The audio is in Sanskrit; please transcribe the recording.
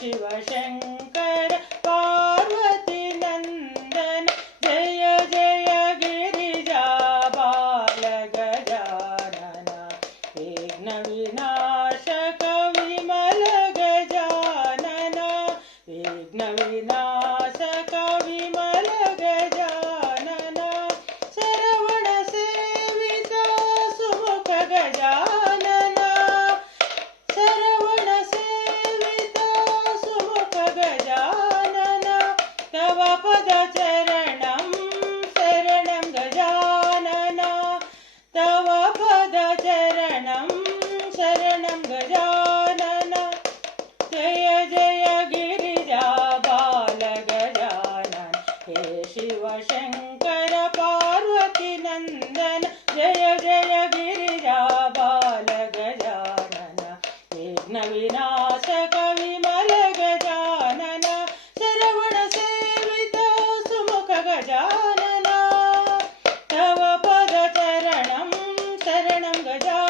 शिवशङ्कर पार्वती नन्दन जय जय गिरिजाबाल गजानन विघ्नविनाशक विमल गजानन विघ्नविनाशक विमल गजानन शरवण सेवित सुमुख गजानन शरवण सेवित सुमुख गजानन तव पदचरणं शरणं गजानन तव पदचरणं शरणं गजानन जय जय गिरिजाबाल गजानन हे शिवशङ्कर पार्वती नन्दन जय जय गिरिजाबाल गजानन विघ्नविनाशक विमल गजानन शरवण सेवित सुमुख गजानन तव पदचरणं शरणं गजानन